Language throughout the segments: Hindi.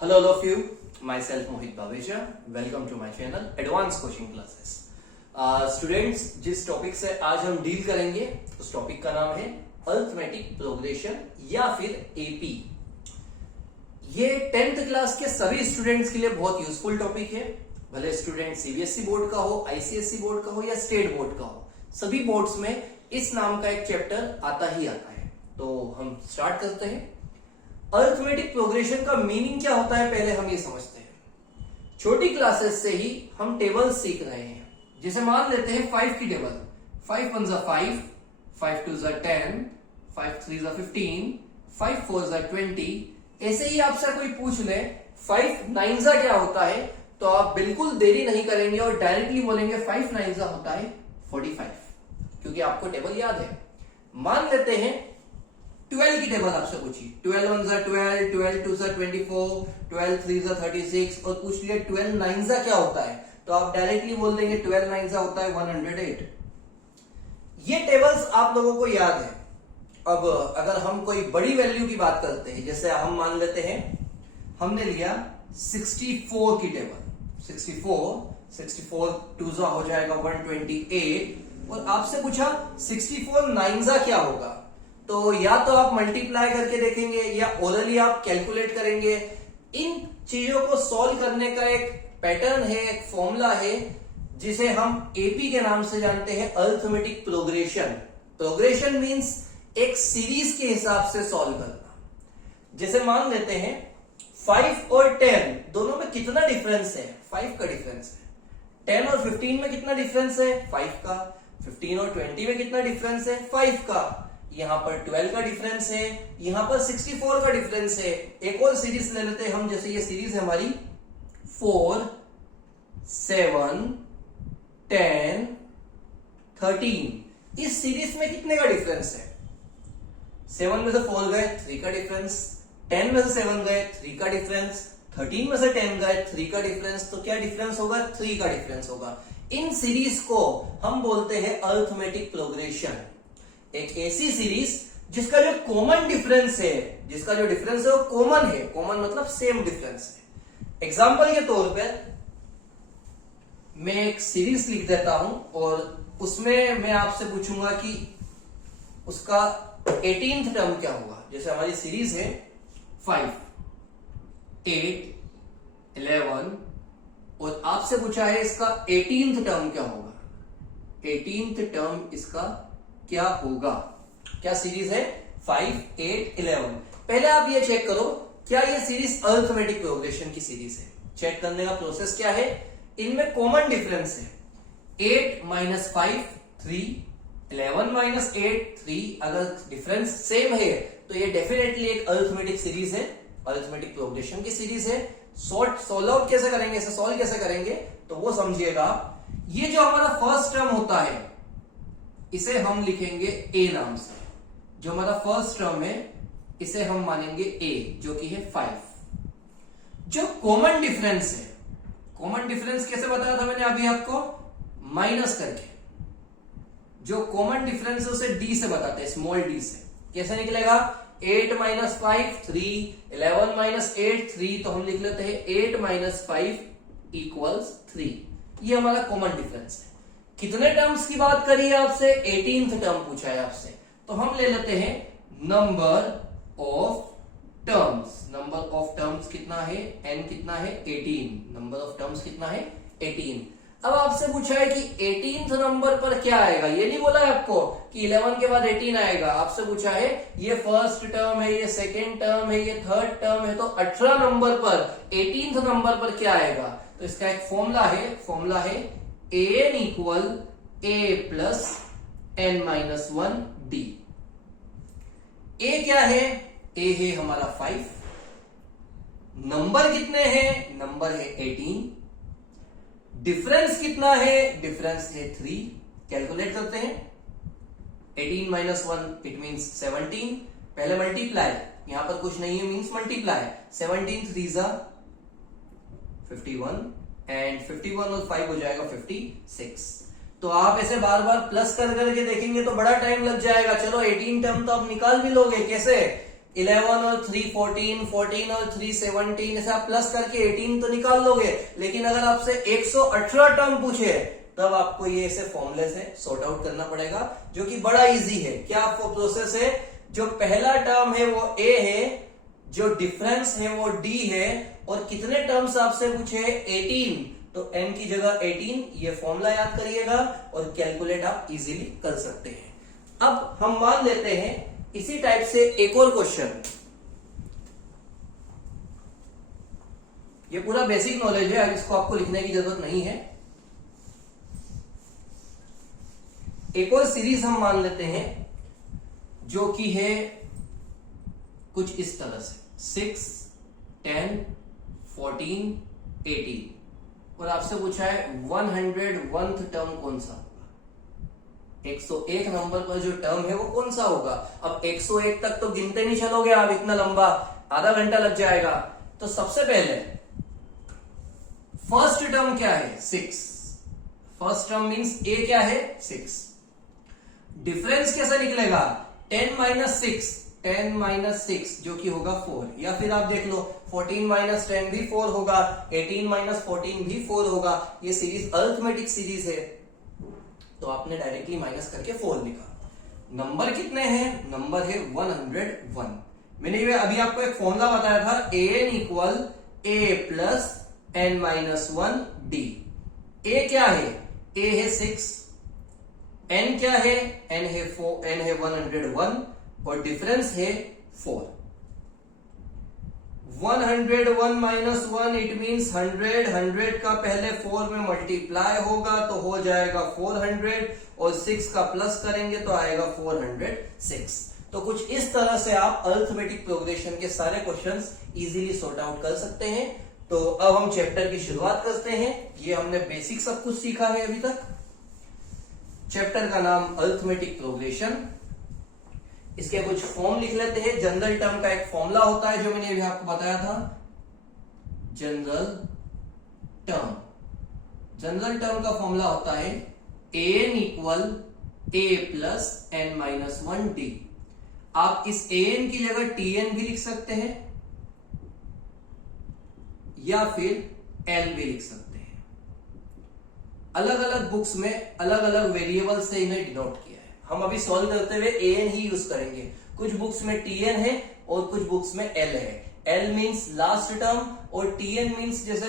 Hello all of you, myself Mohit Baveja. Welcome to my channel Advanced Coaching Classes. Students, जिस टॉपिक से आज हम डील करेंगे उस टॉपिक का नाम है अरिथमेटिक प्रोग्रेशन या फिर एपी। ये 10th क्लास के सभी स्टूडेंट्स के लिए बहुत यूजफुल टॉपिक है, भले स्टूडेंट सीबीएसई बोर्ड का हो, आईसीएसई बोर्ड का हो या स्टेट बोर्ड का हो, सभी बोर्ड्स में इस नाम का एक चैप्टर आता ही आता है। तो हम स्टार्ट करते हैं। अरिथमेटिक प्रोग्रेशन का मीनिंग क्या होता है पहले हम ये समझते हैं। छोटी क्लासेस से ही हम टेबल सीख रहे हैं। जैसे मान लेते हैं 5 की टेबल, 5 1 जा 5, 5 2 जा 10, 5 3 जा 15, 5 4 जा 20। ऐसे ही आपसे कोई पूछ ले 5 9 जा क्या होता है, तो आप बिल्कुल देरी नहीं करेंगे और डायरेक्टली बोलेंगे 5 9 जा होता है 45, क्योंकि आपको टेबल याद है। मान लेते हैं 12 की टेबल आपसे पूछी, 12 1 जा 12, 12 2 जा 24, 12 3 जा 36 और पूछ लिया 12 9 जा क्या होता है, तो आप डायरेक्टली बोल देंगे 12 9 जा होता है 108। ये टेबल्स आप लोगों को याद है। अब अगर हम कोई बड़ी वैल्यू की बात करते हैं, जैसे हम मान लेते हैं हमने लिया 64 की टेबल, 64 2 जा हो जाएगा 128 और आपसे पूछा 64 9 जा क्या होगा, तो या तो आप मल्टीप्लाई करके देखेंगे या ओरली आप कैलकुलेट करेंगे। इन चीजों को सॉल्व करने का एक पैटर्न है, एक फॉर्मूला है जिसे हम एपी के नाम से जानते हैं, अरिथमेटिक प्रोग्रेशन। प्रोग्रेशन मींस एक सीरीज के हिसाब से सॉल्व करना। जैसे मान लेते हैं 5 और 10 दोनों में कितना डिफरेंस है, 5 का डिफरेंस है। 10 और 15 में कितना डिफरेंस है, 5 का। 15 और 20 में कितना डिफरेंस है, 5 का। यहां पर 12 का डिफरेंस है, यहां पर 64 का डिफरेंस है। एक और सीरीज ले लेते हैं हम, जैसे ये सीरीज है हमारी 4 7 10 13। इस सीरीज में कितने का डिफरेंस है, 7 में से 4 गए 3 का डिफरेंस, 10 में से 7 गए 3 का डिफरेंस, 13 में से 10 गए 3 का डिफरेंस, तो क्या डिफरेंस होगा, 3 का डिफरेंस होगा। इन सीरीज को हम बोलते हैं अरिथमेटिक प्रोग्रेशन। एक ऐसी सीरीज जिसका जो कॉमन डिफरेंस है, जिसका जो डिफरेंस है वो कॉमन है, कॉमन मतलब सेम डिफरेंस है। एग्जांपल के तौर पर मैं एक सीरीज लिख देता हूं और उसमें मैं आपसे पूछूंगा कि उसका 18th टर्म क्या होगा। जैसे हमारी सीरीज है 5 8 11 और आपसे पूछा है इसका 18th टर्म क्या होगा। 18th टर्म इसका क्या होगा, क्या सीरीज है 5 8 11। पहले आप ये चेक करो क्या ये सीरीज अरिथमेटिक प्रोग्रेशन की सीरीज है। चेक करने का प्रोसेस क्या है, इनमें कॉमन डिफरेंस है 8 - 5 3, 11 - 8 3। अगर डिफरेंस सेम है तो ये डेफिनेटली एक अरिथमेटिक सीरीज है, अरिथमेटिक प्रोग्रेशन की सीरीज है। सॉल्व आउट कैसे करेंगे, इसे सॉल्व कैसे करेंगे तो वो समझिएगा। ये जो हमारा फर्स्ट टर्म होता है इसे हम लिखेंगे ए नाम से। जो हमारा फर्स्ट टर्म है इसे हम मानेंगे ए, जो कि है 5। जो कॉमन डिफरेंस है, कॉमन डिफरेंस कैसे बताया था मैंने अभी आपको, माइनस करके। जो कॉमन डिफरेंस है उसे डी से बताते हैं, स्मॉल डी से। कैसे निकलेगा, 8 - 5 3, 11 - 8 3, तो हम लिख लेते हैं 8 - 5 = 3। ये हमारा कॉमन डिफरेंस है। कितने टर्म्स की बात करी है आपसे, 18th टर्म पूछा है आपसे, तो हम ले लेते हैं number of terms. Number of terms कितना है, n कितना है 18। नंबर ऑफ टर्म्स कितना है 18। अब आपसे पूछा है कि 18th नंबर पर क्या आएगा। ये नहीं बोला है आपको कि 11 के बाद 18 आएगा। आपसे पूछा है ये फर्स्ट टर्म है, ये सेकेंड टर्म है, ये थर्ड टर्म है, तो 18 नंबर पर 18th नंबर पर क्या आएगा। तो इसका एक फॉर्मूला है an = a + n - 1 d। a क्या है, a है हमारा 5। नंबर कितने हैं, नंबर है 18। डिफरेंस कितना है, डिफरेंस है 3। कैलकुलेट करते हैं, 18 - 1 इट मींस 17। पहले मल्टीप्लाई, यहां पर कुछ नहीं है मींस मल्टीप्लाई। 17 3 जा 51 एंड 51 और 5 हो जाएगा 56। तो आप ऐसे बार बार प्लस कर करके देखेंगे तो बड़ा टाइम लग जाएगा। चलो 18 टर्म तो आप निकाल भी लोगे, कैसे, 11 और 3 14, 14 और 3 17, ऐसे आप प्लस करके 18 तो निकाल लोगे। लेकिन अगर आपसे 118 टर्म पूछे तब आपको ये ऐसे फॉर्मूले से सॉर्ट आउट करना पड़ेगा, जो कि बड़ा इजी है। क्या प्रोसेस है? जो पहला टर्म है वो a है, जो डिफरेंस है वो d है, और कितने टर्म्स आपसे पूछे? 18, तो n की जगह 18, ये फॉर्मूला याद करिएगा और कैलकुलेट आप इजीली कर सकते हैं। अब हम मान लेते हैं इसी टाइप से एक और क्वेश्चन, ये पूरा बेसिक नॉलेज है, अब इसको आपको लिखने की जरूरत नहीं है। एक और सीरीज हम मान लेते हैं जो कि है कुछ इस तरह से 6, 10, 14, 18, और आपसे पूछा है 101th टर्म कौन सा होगा? 101 नंबर पर जो टर्म है वो कौन सा होगा? अब 101 तक तो गिनते नहीं चलोगे आप, इतना लंबा, आधा घंटा लग जाएगा। तो सबसे पहले फर्स्ट टर्म क्या है? 6। फर्स्ट टर्म मींस a क्या है? 6। डिफरेंस कैसे निकलेगा? 10 माइनस 6, 10 माइनस 6 जो कि होगा 4, या फिर आप देख लो 14 माइनस 10 भी 4 होगा, 18 माइनस 14 भी 4 होगा। ये सीरीज अरिथमेटिक सीरीज है, तो आपने डायरेक्टली माइनस करके 4 लिखा। नंबर कितने हैं? नंबर है 101। मैंने ये अभी आपको एक फॉर्मूला बताया था, an equal a plus n minus 1 d। a क्या है? a है 6, n क्या है? n है 4, n है 101, और डिफरेंस है 4। 101 माइनस 1 इट मींस 100, 100 का पहले 4 में मल्टीप्लाई होगा तो हो जाएगा 400, और 6 का प्लस करेंगे तो आएगा 406। तो कुछ इस तरह से आप अरिथमेटिक प्रोग्रेशन के सारे क्वेश्चंस इजीली सॉर्ट आउट कर सकते हैं। तो अब हम चैप्टर की शुरुआत करते हैं। ये हमने बेसिक सब कुछ सीखा है अभी तक। चैप्टर का नाम अरिथमेटिक प्रोग्रेशन। इसके कुछ फॉर्म लिख लेते हैं। जनरल टर्म का एक फॉर्मूला होता है जो मैंने अभी आपको बताया था, जनरल टर्म। जनरल टर्म का फॉर्मूला होता है an equal a plus n minus 1 d। आप इस an की जगह tn भी लिख सकते हैं या फिर l भी लिख सकते हैं। अलग अलग बुक्स में अलग अलग वेरिएबल से इन्हें डिनोट किया है। हम अभी सॉल्व करते हुए an ही यूज करेंगे। कुछ बुक्स में tn है और कुछ बुक्स में l है। l मींस लास्ट टर्म और tn मींस जैसे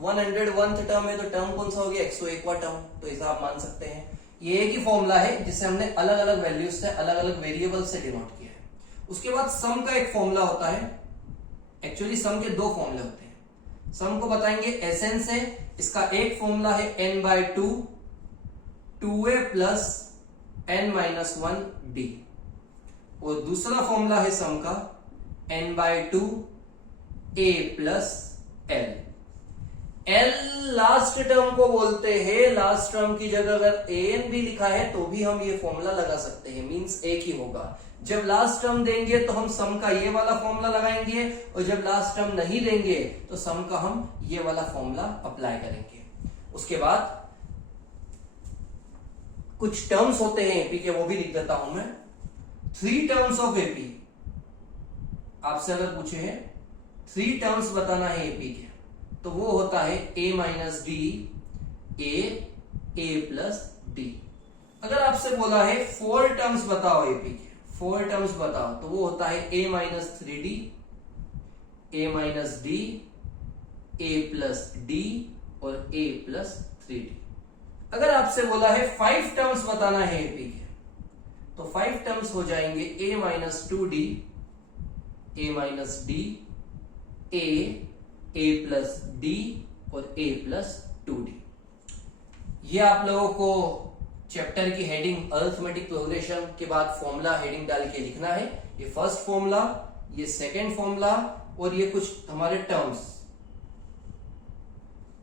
101th टर्म है तो टर्म कौन सा हो गया? 101वां टर्म। तो ऐसा आप मान सकते हैं। ये एक ही फॉर्मूला है जिसे हमने अलग अलग वैल्यूज से अलग अलग वेरिएबल से डिनोट किया है। उसके बाद सम का एक फॉर्मूला होता है। एक्चुअली सम के 2 फॉर्मूले होते हैं। सम को बताएंगे एसेंस है। इसका एक फॉर्मूला है n/2 2a plus n minus 1 d, और दूसरा फॉर्मूला है सम का n/2 a plus l। l last term को बोलते हैं। लास्ट टर्म की जगह अगर an भी लिखा है तो भी हम ये फॉर्मूला लगा सकते हैं, मींस एक ही होगा। जब लास्ट टर्म देंगे तो हम सम का ये वाला फॉर्मूला लगाएंगे, और जब लास्ट टर्म नहीं देंगे तो सम का हम ये वाला फॉर्मूला अप्लाई करेंगे। उसके बाद कुछ टर्म्स होते हैं एपी के, वो भी लिख देता हूं मैं। 3 टर्म्स ऑफ एपी आपसे अगर पूछे हैं 3 टर्म्स बताना है एपी के, तो वो होता है a minus D, a plus D. अगर आपसे बोला है 4 टर्म्स बताओ एपी के, 4 टर्म्स बताओ, तो वो होता है a minus 3d, a minus D, a plus D और a प्लस 3d। अगर आपसे बोला है 5 टर्म्स बताना है एपी के, तो 5 टर्म्स हो जाएंगे a minus 2d, a minus D, a plus D और a प्लस 2d। ये आप लोगों को चैप्टर की हेडिंग अरिथमेटिक प्रोग्रेशन के बाद फॉर्मूला हेडिंग डाल के लिखना है। ये फर्स्ट फॉर्मूला, ये सेकंड फॉर्मूला, और ये कुछ हमारे टर्म्स।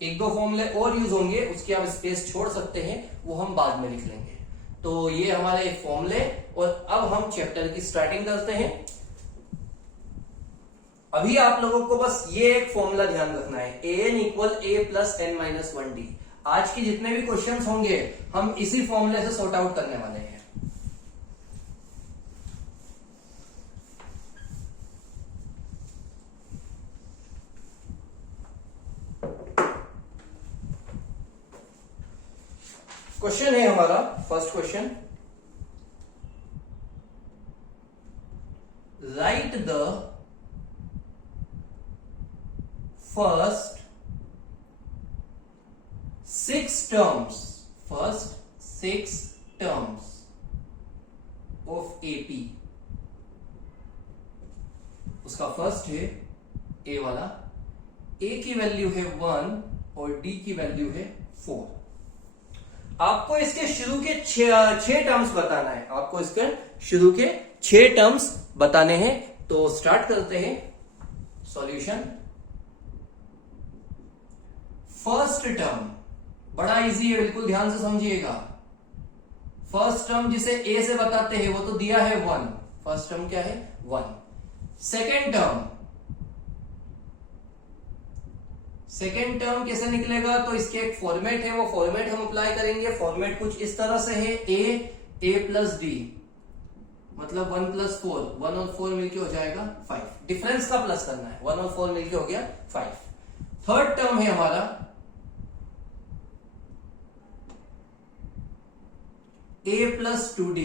1-2 फॉर्मूले और यूज होंगे, उसके आप स्पेस छोड़ सकते हैं, वो हम बाद में लिख लेंगे। तो ये हमारे फॉर्मूले, और अब हम चैप्टर की स्टार्टिंग करते हैं। अभी आप लोगों को बस ये एक फॉर्मूला ध्यान रखना है, an equal a plus n minus 1d। आज के जितने भी क्वेश्चंस होंगे हम इसी फॉर्मूले से सॉर्ट आउट करने वाले हैं। क्वेश्चन है हमारा first question, right the first 6 terms of AP। उसका फर्स्ट है ए वाला, ए की वैल्यू है 1 और डी की वैल्यू है 4। आपको इसके शुरू के 6 टर्म्स बताना है, आपको इसके शुरू के 6 टर्म्स बताने हैं। तो स्टार्ट करते हैं सॉल्यूशन। फर्स्ट टर्म बड़ा इजी है, बिल्कुल ध्यान से समझिएगा। फर्स्ट टर्म जिसे ए से बताते हैं वो तो दिया है 1, फर्स्ट टर्म क्या है 1। सेकेंड टर्म कैसे निकलेगा, तो इसके एक फॉर्मेट है, वो फॉर्मेट हम अप्लाई करेंगे। फॉर्मेट कुछ इस तरह से है, ए प्लस डी मतलब 1 प्लस 4, 1 और 4 मिलके हो जाएगा 5। डिफरेंस का प्लस करना है, 1 और 4 मिलके हो गया 5। थर्ड टर्म है हमारा a प्लस 2d,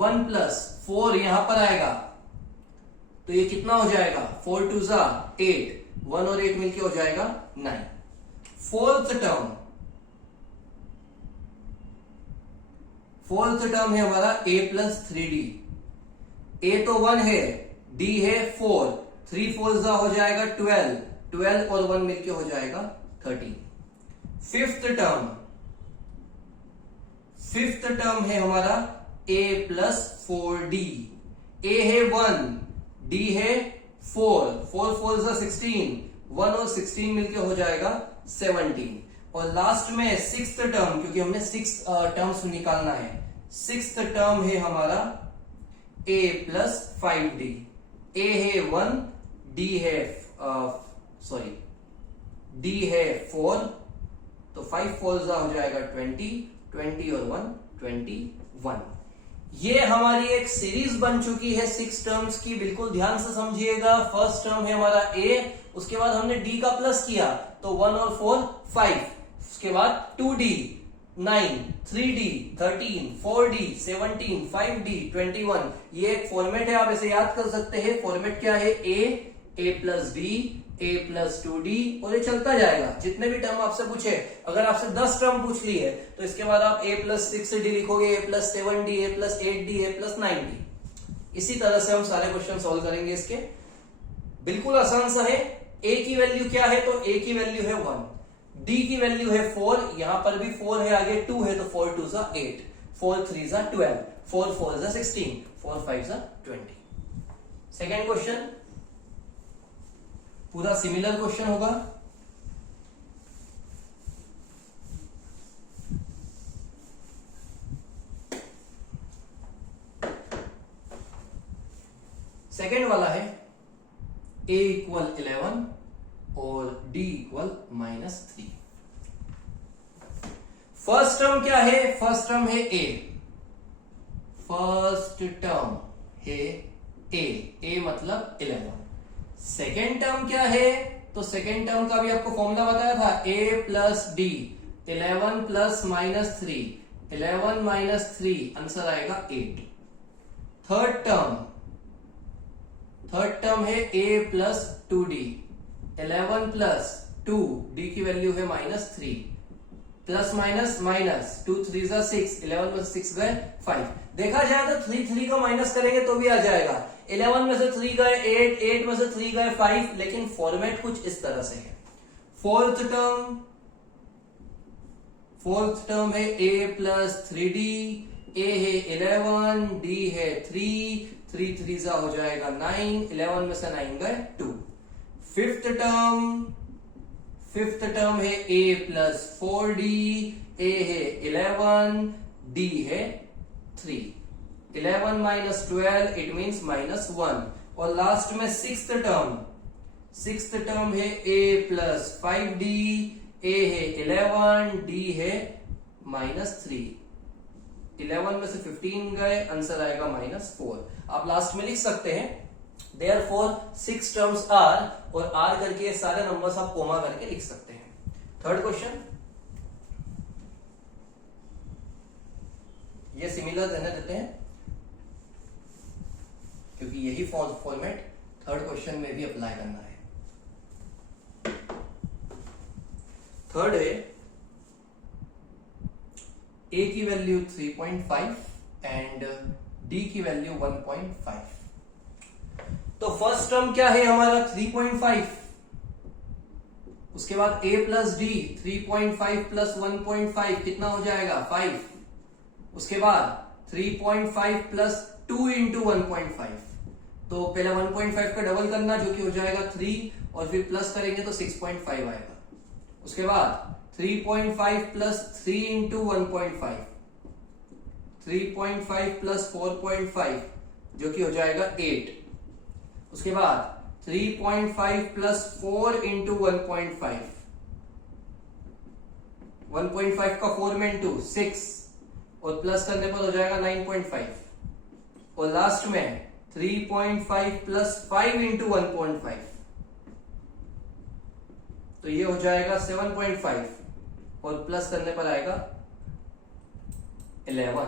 1 प्लस 4 यहां पर आएगा तो ये कितना हो जाएगा, 4 2 जा 8, 1 और 8 मिलके हो जाएगा 9। फोर्थ टर्म है हमारा a प्लस 3d, a तो 1 है, d है 4, 3 4 जा हो जाएगा 12, 12 और 1 मिलके हो जाएगा 13। फिफ्थ टर्म है हमारा a प्लस 4d, a है 1, d है 4, 4 4 जा 16, 1 और 16 मिलके हो जाएगा 17। और लास्ट में सिक्स्थ टर्म, क्योंकि हमने 6 टर्म्स निकालना है, सिक्स्थ टर्म है हमारा a प्लस 5d, a है 1, d है d है 4, तो 5 4 जा हो जाएगा 20, 20 और 1 21। ये हमारी एक सीरीज बन चुकी है 6 टर्म्स की, बिल्कुल ध्यान से समझिएगा। फर्स्ट टर्म है हमारा a, उसके बाद हमने d का प्लस किया तो 1 और 4 5, उसके बाद 2d 9, 3d 13, 4d 17, 5d 21। ये एक फॉर्मेट है, आप इसे याद कर सकते हैं। फॉर्मेट क्या है, a plus b, a plus 2d, और ये चलता जाएगा। जितने भी टर्म आपसे पूछे, अगर आपसे 10 टर्म पूछ ली है तो इसके बाद आप a प्लस 6d लिखोगे, a plus 7d, a plus 8d, a plus 9d। इसी तरह से हम सारे क्वेश्चन सॉल्व करेंगे इसके। बिल्कुल आसान सा है। a की वैल्यू क्या है, तो a की वैल्यू है 1, d की वैल्यू है 4, यहां पर भी 4 है, आगे 2 है तो 4 2 जा 8, 4 3 जा 12, 4 4 जा 16, 4 5 जा 20। सेकेंड क्वेश्चन पूरा सिमिलर क्वेश्चन होगा। सेकेंड वाला है a इक्वल 11 और d इक्वल -3। फर्स्ट टर्म क्या है, फर्स्ट टर्म है a, फर्स्ट टर्म है a मतलब 11। सेकेंड टर्म क्या है, तो सेकेंड टर्म का भी आपको फॉर्मूला बताया था, a plus D, 11 plus -3, 11 -3 answer आएगा 8। थर्ड टर्म है a plus 2d, 11 plus 2, d की वैल्यू है -3, प्लस माइनस माइनस 2 3 जा 6, 11 में से 6 गए 5। देखा जाए तो 3 3 का माइनस करेंगे तो भी आ जाएगा। 11 में से 3 गए 8, 8 में से 3 गए 5, लेकिन फॉर्मेट कुछ इस तरह से है। फोर्थ टर्म है a प्लस 3d, a है 11, d है 3, 3 3 जा हो जाएगा 9, 11 में से 9 गए 2। फिफ्थ टर्म है a प्लस 4d, a है 11, d है 3, 11 minus 12 इट मीन्स -1। और लास्ट में सिक्स्थ टर्म है a प्लस 5d, a है 11, d है -3, 11 में से 15 गए, आंसर आएगा -4। आप लास्ट में लिख सकते हैं therefore 6 टर्म्स आर, और आर करके सारे नंबर्स आप कोमा करके लिख सकते हैं। थर्ड क्वेश्चन, ये सिमिलर रहने देते हैं क्योंकि यही फॉर्मेट थर्ड क्वेश्चन में भी अप्लाई करना है। थर्ड है ए की वैल्यू 3.5 एंड डी की वैल्यू 1.5। तो फर्स्ट टर्म क्या है हमारा 3.5, उसके बाद a प्लस डी 3.5 प्लस 1.5 कितना हो जाएगा 5, उसके बाद 3.5 प्लस 2 इंटू 1.5, तो पहले 1.5 का डबल करना जो कि हो जाएगा 3 और फिर प्लस करेंगे तो 6.5 आएगा। उसके बाद 3.5 प्लस 3 इंटू 1.5, 3.5 प्लस 4.5 जो कि हो जाएगा 8। उसके बाद 3.5 प्लस 4 इंटू 1.5, 1.5 का 4 में इंटू 6 और प्लस करने पर हो जाएगा 9.5 और लास्ट में 3.5 प्लस 5 इंटू 1.5 तो ये हो जाएगा 7.5 और प्लस करने पर आएगा 11।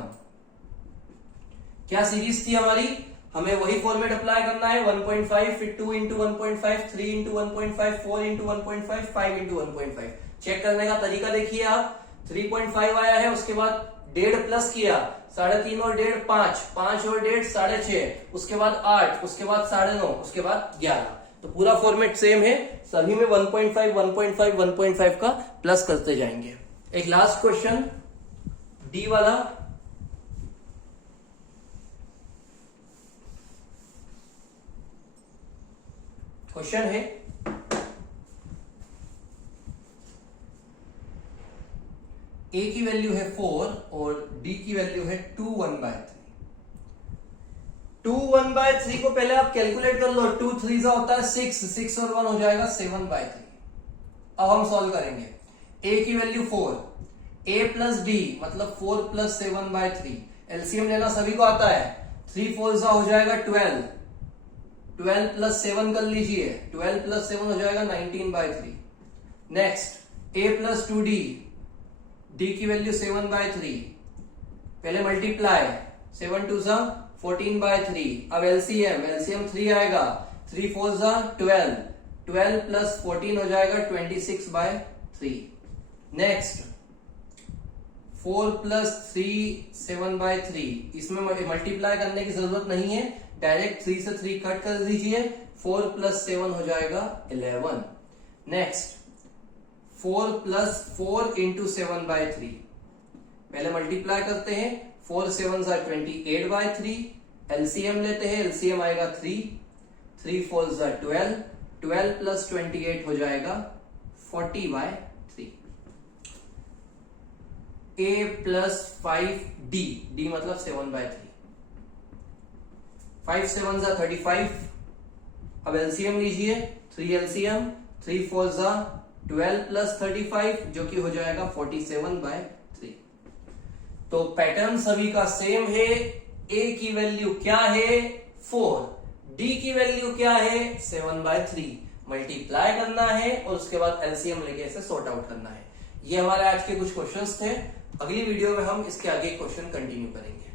क्या सीरीज थी हमारी, हमें वही फॉर्मेट अप्लाई करना है 1.5 फिर 2 into 1.5, 3 into 1.5, 4 into 1.5, 5 into 1.5। Check करने का तरीका देखिए आप, 3.5 आया है, उसके बाद 1.5 प्लस किया 3.5 और 1.5 5, 5 और 1.5 6.5, उसके बाद 8, उसके बाद 9.5, उसके बाद 11। तो पूरा फॉर्मेट सेम है, सभी में 1.5 1.5 1.5 का प्लस करते जाएंगे। एक लास्ट क्वेश्चन डी वाला, क्वेश्चन है ए की वैल्यू है 4 और डी की वैल्यू है 2 1/3। 2 1/3 को पहले आप कैलकुलेट कर लो, 2 3 जा होता है 6, 6 और 1 हो जाएगा 7/3। अब हम सॉल्व करेंगे। ए की वैल्यू 4, ए प्लस डी मतलब 4 प्लस 7/3, एलसीएम लेना सभी को आता है, 3 4 जा हो जाएगा 12, 12 प्लस 7 कर लीजिए, 12 प्लस 7 हो जाएगा 19/3। Next a plus 2d, d की वैल्यू 7/3, पहले मल्टीप्लाई 7 2 जा 14/3। अब एलसीएम 3 आएगा, 3 4 जा 12, 12 प्लस 14 हो जाएगा 26/3। नेक्स्ट 4 प्लस 3 7/3, इसमें मल्टीप्लाई करने की जरूरत नहीं है, डायरेक्ट 3 से 3 कट कर दीजिए, 4 प्लस 7 हो जाएगा 11। नेक्स्ट 4 प्लस 4 इंटू 7/3, पहले मल्टीप्लाई करते हैं, 4 7 जा 28/3, एलसीएम लेते हैं, एलसीएम आएगा 3, 3 4 जा 12, 12 प्लस 28 हो जाएगा 40/3। a प्लस 5d, d मतलब 7/3, 5 7 जा 35, अब एलसीएम लीजिए, 3 एलसीएम, 3 4 जा 12 प्लस 35 जो कि हो जाएगा 47/3। तो पैटर्न सभी का सेम है, a की वैल्यू क्या है 4, d की वैल्यू क्या है 7/3, मल्टीप्लाई करना है और उसके बाद एलसीएम लेके इसे सॉर्ट आउट करना है। ये हमारे आज के कुछ क्वेश्चंस थे, अगली वीडियो में हम इसके आगे क्वेश्चन कंटिन्यू करेंगे।